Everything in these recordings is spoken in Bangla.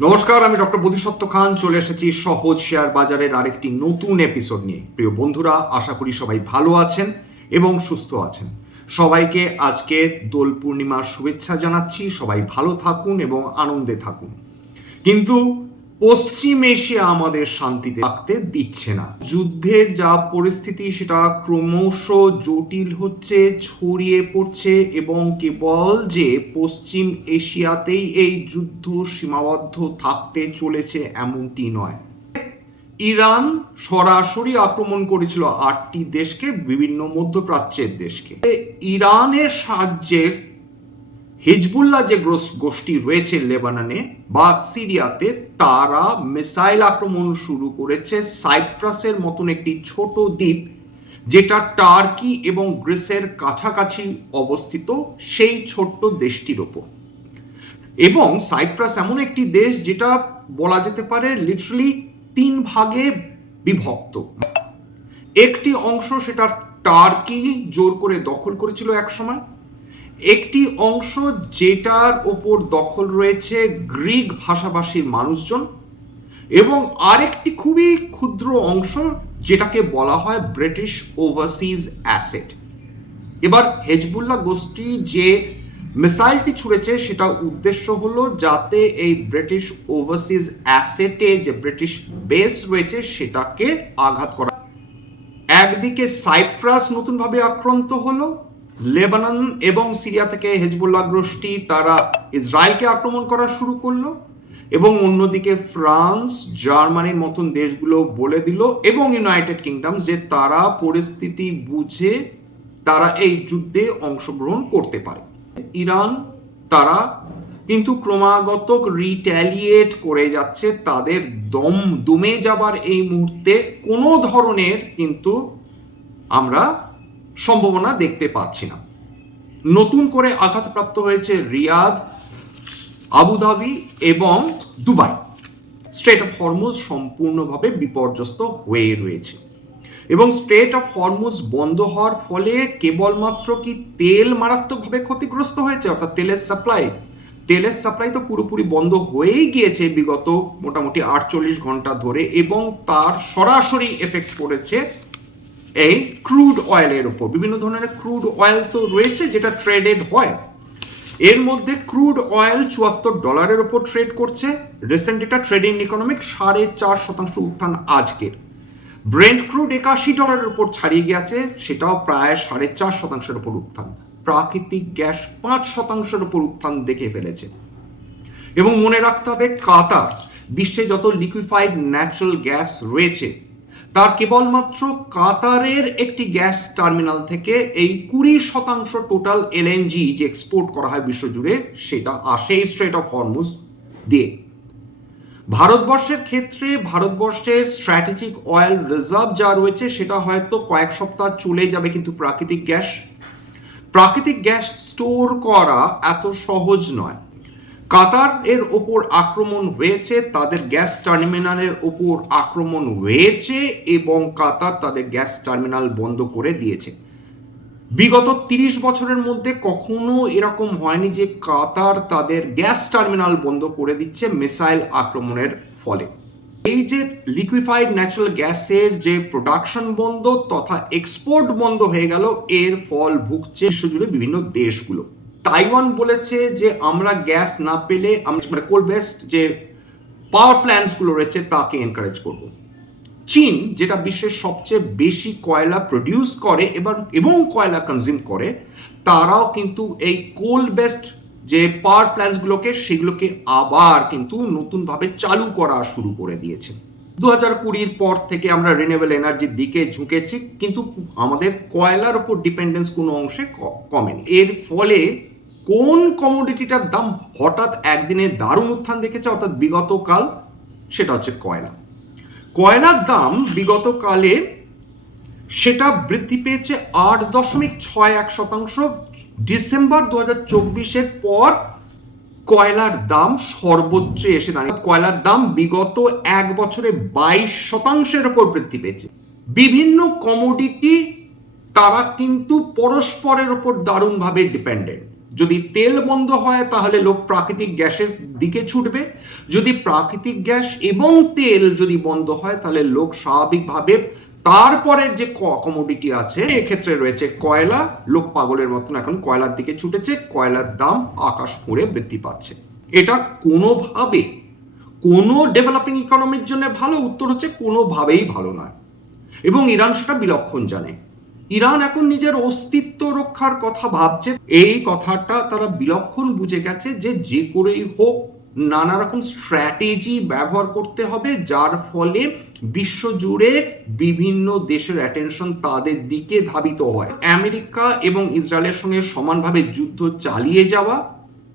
নমস্কার, আমি ডক্টর বোধিসত্ত্ব খান চলে এসেছি সহজ শেয়ার বাজারের আরেকটি নতুন এপিসোড নিয়ে। প্রিয় বন্ধুরা, আশা করি সবাই ভালো আছেন এবং সুস্থ আছেন। সবাইকে আজকে দোল পূর্ণিমার শুভেচ্ছা জানাচ্ছি। সবাই ভালো থাকুন এবং আনন্দে থাকুন। কিন্তু পশ্চিম এশিয়া আমাদের শান্তিতে থাকতে দিচ্ছে না। যুদ্ধের যা পরিস্থিতি সেটা ক্রমশ জটিল হচ্ছে, ছড়িয়ে পড়ছে এবং কেবল যে পশ্চিম এশিয়াতেই এই যুদ্ধ সীমাবদ্ধ থাকতে চলেছে এমনটি নয়। ইরান সরাসরি আক্রমণ করেছিল 8টি দেশকে, বিভিন্ন মধ্যপ্রাচ্যের দেশকে। ইরানের সাহায্যের হিজবুল্লাহ যে গোষ্ঠী রয়েছে লেবাননে বা সিরিয়াতে, তারা মিসাইল আক্রমণ শুরু করেছে সাইপ্রাসের মতন একটি ছোট দ্বীপ যেটা টার্কি এবং গ্রিসের কাছাকাছি অবস্থিত সেই ছোট্ট দেশটির ওপর। এবং সাইপ্রাস এমন একটি দেশ যেটা বলা যেতে পারে লিটারালি 3 ভাগে বিভক্ত। একটি অংশ সেটা টার্কি জোর করে দখল করেছিল একসময়, একটি অংশ যেটার ওপর দখল রয়েছে গ্রিক ভাষাভাষীর মানুষজন, এবং আরেকটি খুবই ক্ষুদ্র অংশ যেটাকে বলা হয় ব্রিটিশ ওভারসিজ অ্যাসেট। এবার হেজবুল্লাহ গোষ্ঠী যে মিসাইলটি ছুড়েছে সেটা উদ্দেশ্য হলো যাতে এই ব্রিটিশ ওভারসিজ অ্যাসেটে যে ব্রিটিশ বেস রয়েছে সেটাকে আঘাত করা। একদিকে সাইপ্রাস নতুনভাবে আক্রান্ত হলো, লেবানন এবং সিরিয়া থেকে হেজবুল্লাহ গোষ্ঠী তারা ইসরায়েলকে আক্রমণ করা শুরু করলো, এবং অন্যদিকে ফ্রান্স, জার্মানির মতন দেশগুলো বলে দিল এবং ইউনাইটেড কিংডম যে তারা পরিস্থিতি বুঝে তারা এই যুদ্ধে অংশগ্রহণ করতে পারে। ইরান তারা কিন্তু ক্রমাগত রিট্যালিয়েট করে যাচ্ছে। তাদের দমে যাবার এই মুহূর্তে কোনো ধরনের কিন্তু আমরা সম্ভাবনা দেখতে পাচ্ছি না। নতুন করে আঘাতপ্রাপ্ত হয়েছে রিয়াদ, আবুধাবি এবং দুবাই। স্ট্রেট অফ হরমুজ সম্পূর্ণভাবে বিপর্যস্ত হয়ে রয়েছে, এবং স্ট্রেট অফ হরমুজ বন্ধ হওয়ার ফলে কেবলমাত্র কি তেল মারাত্মকভাবে ক্ষতিগ্রস্ত হয়েছে, অর্থাৎ তেলের সাপ্লাই তো পুরোপুরি বন্ধ হয়েই গিয়েছে বিগত মোটামুটি 48 ঘন্টা ধরে, এবং তার সরাসরি এফেক্ট পড়েছে এই ক্রুড অয়েলের উপর। বিভিন্ন ধরনের ক্রুড অয়েল তো রয়েছে যেটা ট্রেডেড হয়, এর মধ্যে ক্রুড অয়েল $74 উপর ট্রেড করছে। রিসেন্ট এটা ট্রেডিং ইকোনমিক 4.5% উত্থান আজকের। ব্রেন্ট ক্রুড $81 উপর ছাড়িয়ে গেছে, সেটাও প্রায় 4.5% উপর উত্থান। প্রাকৃতিক গ্যাস 5% উপর উত্থান দেখে ফেলেছে। এবং মনে রাখতে হবে, কাতার বিশ্বে যত লিকুইফাইড ন্যাচারাল গ্যাস রয়েছে তার কেবলমাত্র কাতারের একটি গ্যাস টার্মিনাল থেকে এই 20% টোটাল এলএনজি যে এক্সপোর্ট করা হয় বিশ্বজুড়ে সেটা আসে স্ট্রেট অফ হরমুজ দিয়ে। ভারতবর্ষের ক্ষেত্রে ভারতবর্ষের স্ট্র্যাটেজিক অয়েল রিজার্ভ যা রয়েছে সেটা হয়তো কয়েক সপ্তাহ চলে যাবে, কিন্তু প্রাকৃতিক গ্যাস স্টোর করা এত সহজ নয়। কাতার এর ওপর আক্রমণ হয়েছে, তাদের গ্যাস টার্মিনালের ওপর আক্রমণ হয়েছে এবং কাতার তাদের গ্যাস টার্মিনাল বন্ধ করে দিয়েছে। বিগত 30 বছরের মধ্যে কখনো এরকম হয়নি যে কাতার তাদের গ্যাস টার্মিনাল বন্ধ করে দিচ্ছে মিসাইল আক্রমণের ফলে। এই যে লিকুইফাইড ন্যাচারাল গ্যাসের যে প্রোডাকশন বন্ধ তথা এক্সপোর্ট বন্ধ হয়ে গেল, এর ফল ভুগছে বিশ্বজুড়ে বিভিন্ন দেশগুলো। তাইওয়ান বলেছে যে আমরা গ্যাস না পেলে আমরা কোল বেসড যে পাওয়ার প্ল্যান্টসগুলো রয়েছে তাকে এনকারেজ করব। চীন, যেটা বিশ্বের সবচেয়ে বেশি কয়লা প্রডিউস করে এবং কয়লা কনজিউম করে, তারাও কিন্তু এই কোল বেসড যে পাওয়ার প্ল্যান্টসগুলোকে সেগুলোকে আবার কিন্তু নতুনভাবে চালু করা শুরু করে দিয়েছে। 2020 পর থেকে আমরা রিনিউয়েবল এনার্জির দিকে ঝুঁকেছি, কিন্তু আমাদের কয়লার উপর ডিপেন্ডেন্স কোনো অংশে কমেনি। এর ফলে কোন কমোডিটিটার দাম হঠাৎ একদিনে দারুণ উত্থান দেখেছে অর্থাৎ বিগতকাল, সেটা হচ্ছে কয়লার দাম বিগতকালে সেটা বৃদ্ধি পেয়েছে 8.61%। ডিসেম্বর 2024-এর পর কয়লার দাম সর্বোচ্চ এসে দাঁড়িয়ে, কয়লার দাম বিগত 1 বছরে 22% উপর বৃদ্ধি পেয়েছে। বিভিন্ন কমোডিটি তারা কিন্তু পরস্পরের উপর দারুণভাবে ডিপেন্ডেন্ট। যদি তেল বন্ধ হয় তাহলে লোক প্রাকৃতিক গ্যাসের দিকে ছুটবে, যদি প্রাকৃতিক গ্যাস এবং তেল যদি বন্ধ হয় তাহলে লোক স্বাভাবিকভাবে তারপরের যে কমোডিটি আছে এক্ষেত্রে রয়েছে কয়লা, লোক পাগলের মতন এখন কয়লার দিকে ছুটেছে, কয়লার দাম আকাশ ফুঁড়ে বৃদ্ধি পাচ্ছে। এটা কোনোভাবে কোনো ডেভেলপিং ইকোনমির জন্য ভালো? উত্তর হচ্ছে কোনোভাবেই ভালো নয়, এবং ইরান সেটা বিলক্ষণ জানে। ইরান এখন নিজের অস্তিত্ব রক্ষার কথা ভাবছে, এই কথাটা তারা বিলক্ষণ বুঝে গেছে যে যে করেই হোক নানা রকম স্ট্র্যাটেজি ব্যবহার করতে হবে, যার ফলে বিশ্বজুড়ে বিভিন্ন দেশের অ্যাটেনশন তাদের দিকে ধাবিত হয়। আমেরিকা এবং ইসরায়েলের সঙ্গে সমানভাবে যুদ্ধ চালিয়ে যাওয়া,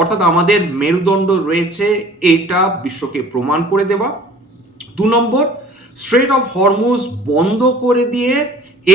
অর্থাৎ আমাদের মেরুদণ্ড রয়েছে এটা বিশ্বকে প্রমাণ করে দেওয়া। 2 নম্বর, স্ট্রেট অফ হরমুজ বন্ধ করে দিয়ে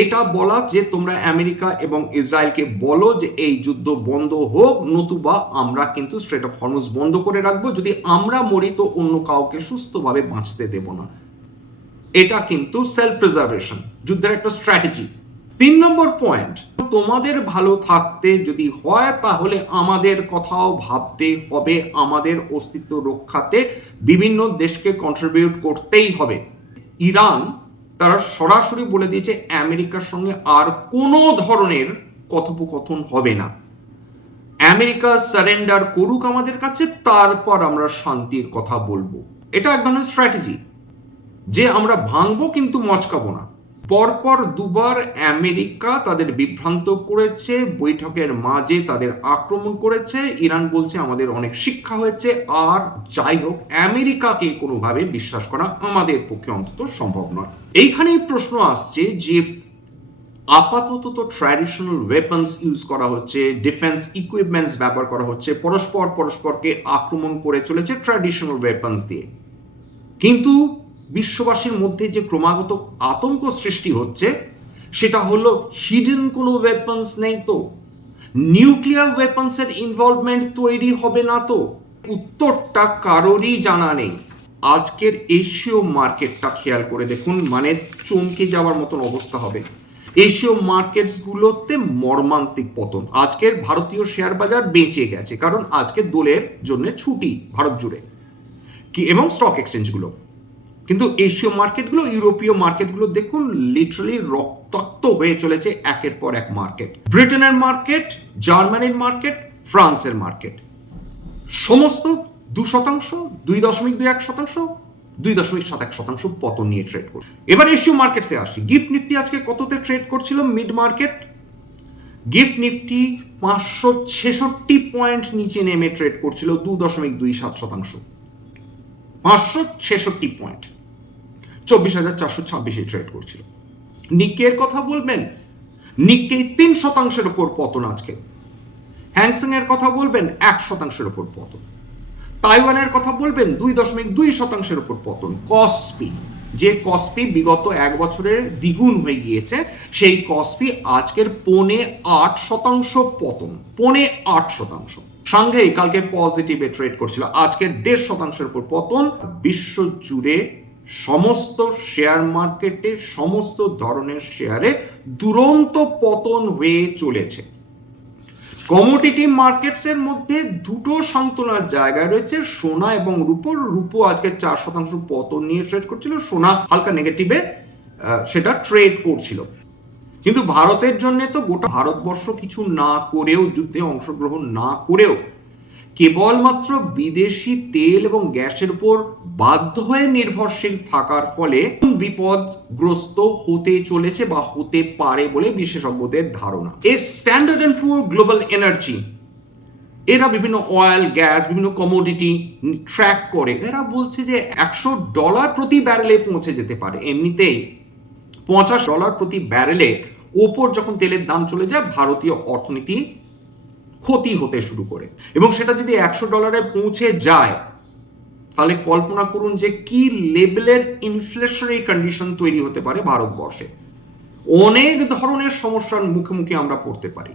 এটা বলা যে তোমরা আমেরিকা এবং ইসরায়েলকে বলো যে এই যুদ্ধ বন্ধ হোক, নতুবা আমরা কিন্তু স্ট্রেট অফ হরমুজ বন্ধ করে রাখবো, যদি আমরা মরি তো অন্য কাউকে সুস্থভাবে বাঁচতে দেব না। এটা কিন্তু সেলফ প্রিজার্ভেশন, যুদ্ধের একটা স্ট্র্যাটেজি। 3 নম্বর পয়েন্ট, তোমাদের ভালো থাকতে যদি হয় তাহলে আমাদের কথাও ভাবতে হবে, আমাদের অস্তিত্ব রক্ষাতে বিভিন্ন দেশকে কন্ট্রিবিউট করতেই হবে। ইরান তারা সরাসরি বলে দিয়েছে আমেরিকার সঙ্গে আর কোনো ধরনের কথোপকথন হবে না, আমেরিকা সারেন্ডার করুক আমাদের কাছে, তারপর আমরা শান্তির কথা বলবো। এটা এক ধরনের স্ট্র্যাটেজি যে আমরা ভাঙবো কিন্তু মচকাবো না। পরপর 2 বার আমেরিকা তাদের বিভ্রান্ত করেছে, বৈঠকের মাঝে তাদের আক্রমণ করেছে। ইরান বলছে আমাদের অনেক শিক্ষা হয়েছে, আর যাই হোক আমেরিকাকে কোনোভাবে বিশ্বাস করা আমাদের পক্ষে অন্তত সম্ভব নয়। এইখানেই প্রশ্ন আসছে যে আপাতত তো ট্র্যাডিশনাল ওয়েপন্স ইউজ করা হচ্ছে, ডিফেন্স ইকুইপমেন্টস ব্যবহার করা হচ্ছে, পরস্পরকে আক্রমণ করে চলেছে ট্র্যাডিশনাল ওয়েপন্স দিয়ে, কিন্তু বিশ্ববাসীর মধ্যে যে ক্রমাগত আতঙ্ক সৃষ্টি হচ্ছে সেটা হলো হিডেন কোনো ওয়েপন্স নেই তো, নিউক্লিয়ার ওয়েপন্সের ইনভলভমেন্ট তৈরি হবে না তো? উত্তরটা কারোরই জানা নেই। আজকের এশীয় মার্কেটটা খেয়াল করে দেখুন, মানে চমকে যাওয়ার মতন অবস্থা হবে। এশীয় মার্কেটসগুলোতে মর্মান্তিক পতন। আজকের ভারতীয় শেয়ার বাজার বেঁচে গেছে কারণ আজকে দোলের জন্য ছুটি ভারত জুড়ে এবং স্টক এক্সচেঞ্জগুলো, কিন্তু এশীয় মার্কেটগুলো, ইউরোপীয় মার্কেটগুলো দেখুন লিটারালি রক্তাক্ত হয়ে চলেছে একের পর এক মার্কেট। ব্রিটেনের মার্কেট, জার্মানির মার্কেট, ফ্রান্সের মার্কেট সমস্ত 2%, 2.21%, 2.71% পতন নিয়ে ট্রেড করছে। এবার এশীয় মার্কেটসে আসি। গিফট নিফটি আজকে কততে ট্রেড করছিল? Mid market gift Nifty 566 point নিচে নেমে ট্রেড করছিল, 2.27%, 566 পয়েন্ট, 24,426 ট্রেড করছিল। নিক্কের কথা বলবেন, নিক্কেই 3% উপর পতন আজকে। হ্যাংসেং এর কথা বলবেন, 1% উপর পতন। তাইওয়ানের কথা বলবেন, 2.2% উপর পতন। কসপি, যে কসপি বিগত 1 বছরের দ্বিগুণ হয়ে গিয়েছে, সেই কসপি আজকের 0.8% পতন, 0.8%। সাংঘাই কালকে পজিটিভে ট্রেড করছিল, আজকের 1.5% উপর পতন। বিশ্ব জুড়ে সমস্ত শেয়ার মার্কেটে সমস্ত ধরনের শেয়ারে দুরন্ত পতন হয়ে চলেছে। কমোডিটি মার্কেটসের মধ্যে দুটো সান্ত্বনার জায়গায় রয়েছে, সোনা এবং রূপোর। রূপো আজকে 4% পতন নিয়ে ট্রেড করছিল, সোনা হালকা নেগেটিভে সেটা ট্রেড করছিল। কিন্তু ভারতের জন্য তো গোটা ভারতবর্ষ কিছু না করেও, যুদ্ধে অংশগ্রহণ না করেও, কেবলমাত্র বিদেশি তেল এবং গ্যাসের উপর বাধ্য হয়ে নির্ভরশীল থাকার ফলে বিপদগ্রস্ত হতে চলেছে বা হতে পারে বলে বিশেষজ্ঞদের ধারণা। এই standard and poor global energy, এরা বিভিন্ন অয়েল, গ্যাস, বিভিন্ন কমোডিটি ট্র্যাক করে, এরা বলছে যে $100 প্রতি ব্যারেলে পৌঁছে যেতে পারে। এমনিতেই $50 প্রতি ব্যারেলে ওপর যখন তেলের দাম চলে যায়, ভারতীয় অর্থনীতি ক্ষতি হতে শুরু করে, এবং সেটা যদি $100 পৌঁছে যায় তাহলে কল্পনা করুন যে কি লেভেলের ইনফ্লেশনারি কন্ডিশন তৈরি হতে পারে ভারতবর্ষে। অনেক ধরনের সমস্যার মুখোমুখি আমরা পড়তে পারি।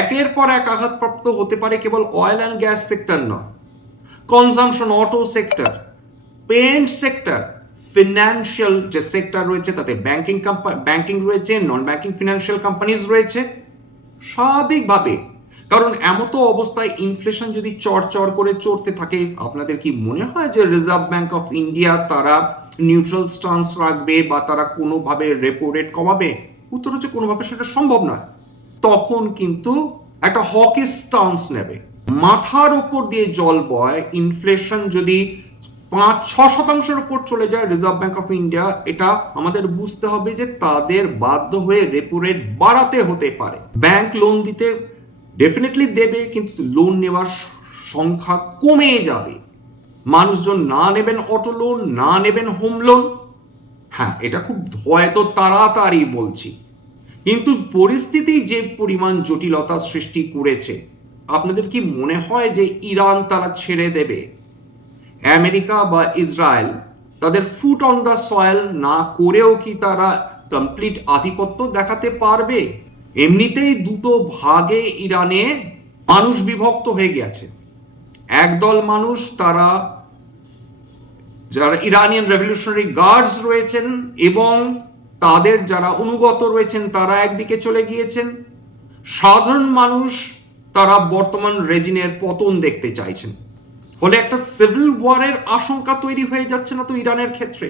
একের পর এক আঘাতপ্রাপ্ত হতে পারে কেবল অয়েল অ্যান্ড গ্যাস সেক্টর নয়, consumption, auto sector, paint sector, financial যে সেক্টর রয়েছে তাতে ব্যাংকিং রয়েছে, নন ব্যাংকিং ফিনান্সিয়াল কোম্পানিজ রয়েছে। স্বাভাবিকভাবে কারণ এমতো অবস্থায় ইনফ্লেশন যদি চড় করে চড়তে থাকে, আপনাদের কি মনে হয় যে রিজার্ভ ব্যাংক অফ ইন্ডিয়া তারা নিউট্রাল স্টান্স রাখবে বা তারা কোনোভাবে রেপো রেট কমাবে? উত্তর হচ্ছে কোনোভাবে সেটা সম্ভব নয়। তখন কিন্তু একটা হকি স্টান্স নেবে, মাথার ওপর দিয়ে জল বয়। ইনফ্লেশন যদি 5-6% উপর চলে যায় রিজার্ভ ব্যাংক অফ ইন্ডিয়া, এটা আমাদের বুঝতে হবে যে তাদের বাধ্য হয়ে রেপো রেট বাড়াতে হতে পারে। ব্যাংক লোন দিতে ডেফিনেটলি দেবে, কিন্তু লোন নেওয়ার সংখ্যা কমে যাবে। মানুষজন না নেবেন অটো লোন, না নেবেন হোম লোন। হ্যাঁ, এটা খুব হয়তো তাড়াতাড়ি বলছি, কিন্তু পরিস্থিতি যে পরিমাণ জটিলতা সৃষ্টি করেছে, আপনাদের কি মনে হয় যে ইরান তারা ছেড়ে দেবে? আমেরিকা বা ইসরায়েল তাদের ফুট অন দ্য সয়েল না করেও কি তারা কমপ্লিট আধিপত্য দেখাতে পারবে? এমনিতেই দুটো ভাগে ইরানে মানুষ বিভক্ত হয়ে গেছে। একদল মানুষ তারা যারা ইরানিয়ান রেভলিউশনারি গার্ডস রয়েছেন এবং তাদের যারা অনুগত রয়েছেন তারা একদিকে চলে গিয়েছেন। সাধারণ মানুষ তারা বর্তমান রেজিমের পতন দেখতে চাইছেন। ফলে একটা সিভিল ওয়ারের আশঙ্কা তৈরি হয়ে যাচ্ছে না তো ইরানের ক্ষেত্রে?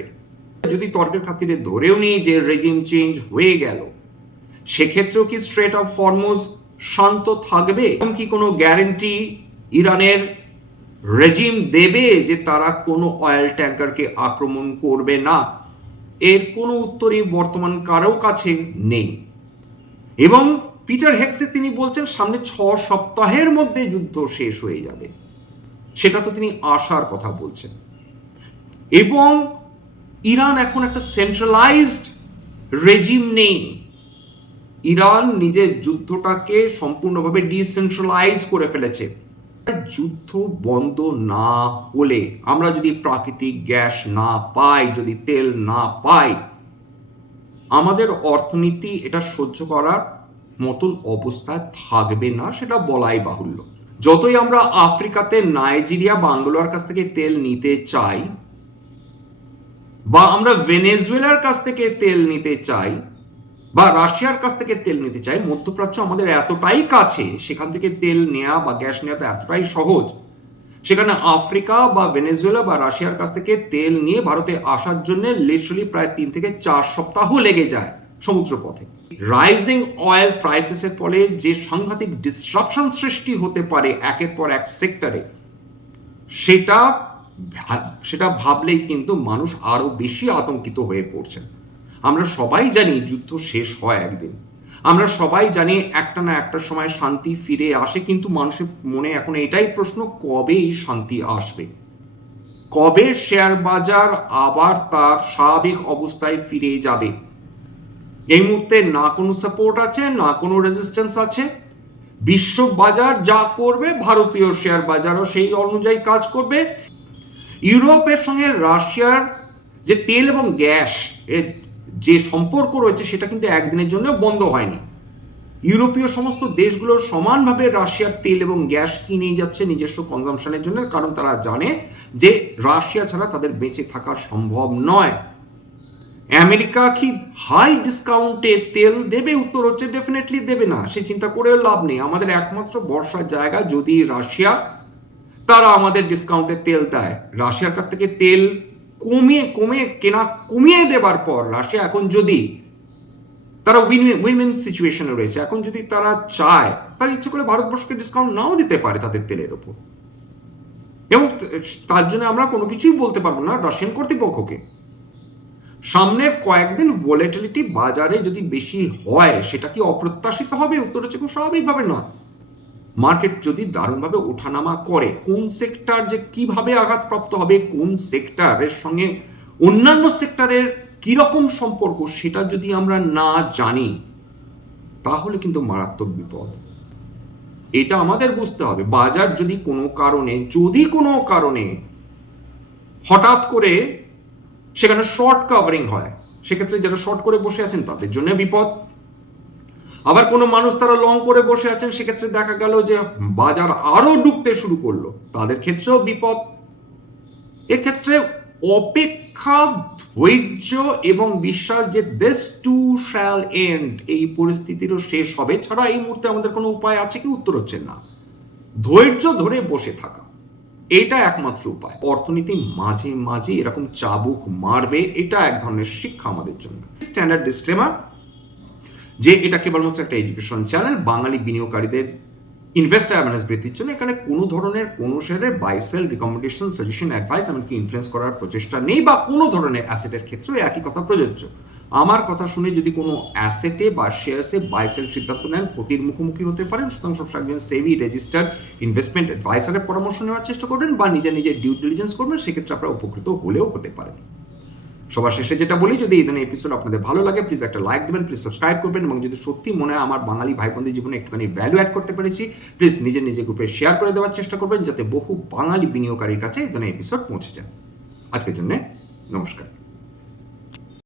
যদি তর্কের খাতিরে ধরেও নিই যে রেজিম চেঞ্জ হয়ে গেল, সেক্ষেত্রেও কি স্ট্রেট অফ হরমুজ শান্ত থাকবে? এবং কি কোনো গ্যারেন্টি ইরানের রেজিম দেবে যে তারা কোনো অয়েল ট্যাঙ্কারকে আক্রমণ করবে না? এর কোনো উত্তরই বর্তমান কারো কাছে নেই। এবং পিটার হেক্সে তিনি বলছেন সামনে 6 সপ্তাহের মধ্যে যুদ্ধ শেষ হয়ে যাবে। সেটা তো তিনি আশার কথা বলছেন। এবং ইরান এখন একটা সেন্ট্রালাইজড রেজিম নেই। ইরান নিজের যুদ্ধটাকে সম্পূর্ণভাবে ডিসেন্ট্রালাইজ করে ফেলেছে। যুদ্ধ বন্ধ না হলে, আমরা যদি প্রাকৃতিক গ্যাস না পাই, যদি তেল না পাই, আমাদের অর্থনীতি এটা সহ্য করার মতন অবস্থায় থাকবে না, সেটা বলাই বাহুল্য। যতই আমরা আফ্রিকাতে নাইজেরিয়া, বাংলার কাছ থেকে তেল নিতে চাই, বা আমরা ভেনেজুয়েলার কাছ থেকে তেল নিতে চাই, বা রাশিয়ার কাছ থেকে তেল নিতে চাই, মধ্যপ্রাচ্য আমাদের এতটাই কাছে, সেখান থেকে তেল নেওয়া বা গ্যাস নেওয়া তো এতটাই সহজ। সেখানে আফ্রিকা বা ভেনেজুয়েলা বা রাশিয়ার কাছ থেকে তেল নিয়ে ভারতে আসার জন্য লিটারালি প্রায় 3 থেকে 4 সপ্তাহ লেগে যায় সমুদ্র পথে। রাইজিং অয়েল প্রাইসেসের ফলে যে সাংঘাতিক ডিসরাপশন সৃষ্টি হতে পারে একের পর এক সেক্টরে, সেটা ভাবলেই কিন্তু মানুষ আরো বেশি আতঙ্কিত হয়ে পড়ছেন। আমরা সবাই জানি যুদ্ধ শেষ হয় একদিন, আমরা সবাই জানি একটা না একটা সময় শান্তি ফিরে আসে, কিন্তু মানুষের মনে এখন এটাই প্রশ্ন, কবে এই শান্তি আসবে? কবে শেয়ার বাজার আবার তার স্বাভাবিক অবস্থায় ফিরে যাবে? এই মুহূর্তে না কোনো সাপোর্ট আছে, না কোনো রেজিস্ট্যান্স আছে। বিশ্ব বাজার যা করবে, ভারতীয় শেয়ার বাজারও সেই অনুযায়ী কাজ করবে। ইউরোপের সঙ্গে রাশিয়ার যে তেল এবং গ্যাস এর যে সম্পর্ক রয়েছে, সেটা কিন্তু একদিনের জন্য বন্ধ হয়নি। ইউরোপীয় সমস্ত দেশগুলো সমানভাবে রাশিয়ার তেল এবং গ্যাস কিনে যাচ্ছে নিজস্ব কনজাম্পশনের জন্য, কারণ তারা জানে যে রাশিয়া ছাড়া তাদের বেঁচে থাকা সম্ভব নয়। আমেরিকা কি হাই ডিসকাউন্টে তেল দেবে? উত্তর হচ্ছে ডেফিনেটলি দেবে না। সে চিন্তা করেও লাভ নেই। আমাদের একমাত্র ভরসার জায়গা যদি রাশিয়া, তারা আমাদের ডিসকাউন্টে তেল দেয়। রাশিয়ার কাছ থেকে তেল কমিয়ে দেবার পর রাশিয়া এখন যদি তারা উইন সিচুয়েশনে রয়েছে, এখন যদি তারা চায়, তার ইচ্ছে করে ভারতবর্ষকে ডিসকাউন্ট নাও দিতে পারে তাদের তেলের ওপর, এবং তার জন্য আমরা কোনো কিছুই বলতে পারবো না রাশিয়ান কর্তৃপক্ষকে। সামনের কয়েকদিন ভোলেটিলিটি বাজারে যদি বেশি হয়, সেটা কি অপ্রত্যাশিত হবে? উত্তর হচ্ছে খুব স্বাভাবিকভাবে না। মার্কেট যদি দারুণভাবে ওঠানামা করে, কোন সেক্টর যে কিভাবে আঘাতপ্রাপ্ত হবে, কোন সেক্টরের সঙ্গে অন্যান্য সেক্টরের কিরকম সম্পর্ক, সেটা যদি আমরা না জানি, তাহলে কিন্তু মারাত্মক বিপদ। এটা আমাদের বুঝতে হবে। বাজার যদি কোনো কারণে হঠাৎ করে সেখানে শর্ট কাভারিং হয়, সেক্ষেত্রে যারা শর্ট করে বসে আছেন তাদের জন্য বিপদ। আবার কোনো মানুষ তারা লং করে বসে আছেন, সেক্ষেত্রে দেখা গেল যে বাজার আরো ডুবতে শুরু করলো, তাদের ক্ষেত্রেও বিপদ। এক্ষেত্রে অপেক্ষা, ধৈর্য এবং বিশ্বাস যে দিস টু শ্যাল এন্ড, এই পরিস্থিতিরও শেষ হবে, ছাড়া এই মুহূর্তে আমাদের কোনো উপায় আছে কি? উত্তর হচ্ছে না। ধৈর্য ধরে বসে থাকা, এটা একমাত্র উপায়। অর্থনীতি মাঝে মাঝে এরকম চাবুক মারবে, এটা এক ধরনের শিক্ষা আমাদের জন্য। স্ট্যান্ডার্ড ডিসক্লেমার যে এটা কেবলমাত্র একটা এডুকেশন চ্যানেল, বাঙালি বিনিয়োগকারীদের ইনভেস্টার অ্যাওয়ারনেস বৃদ্ধির জন্য এখানে কোনো ধরনের কোনো শেয়ারের buy sell recommendation, suggestion, advice এমনকি ইনফ্লুয়েন্স করার প্রচেষ্টা নেই, বা কোনো ধরনের অ্যাসেটের ক্ষেত্রেও একই কথা প্রযোজ্য। আমার কথা শুনে যদি কোনো অ্যাসেটে বা শেয়ার্সে বাই সেল সিদ্ধান্ত নেন, ক্ষতির মুখোমুখি হতে পারেন। সুতরাং সবসময় একজন সেবি রেজিস্টার্ড ইনভেস্টমেন্ট অ্যাডভাইসারের পরামর্শ নেওয়ার চেষ্টা করবেন বা নিজের ডিউ ডিলিজেন্স করবেন, সেক্ষেত্রে আপনারা উপকৃত হলেও হতে পারেন। সবার শেষে যেটা বলি, যদি এই ধরনের এপিসোড আপনাদের ভালো লাগে, প্লিজ একটা লাইক দেবেন, প্লিজ সাবস্ক্রাইব করবেন, এবং যদি সত্যি মনে হয় আমার বাঙালি ভাই বোনদের জীবনে একটুখানি ভ্যালু অ্যাড করতে পেরেছি, প্লিজ নিজের গ্রুপে শেয়ার করে দেওয়ার চেষ্টা করবেন, যাতে বহু বাঙালি বিনিয়োগকারীর কাছে এই ধরনের এপিসোড পৌঁছে যায়। আজকের জন্য নমস্কার।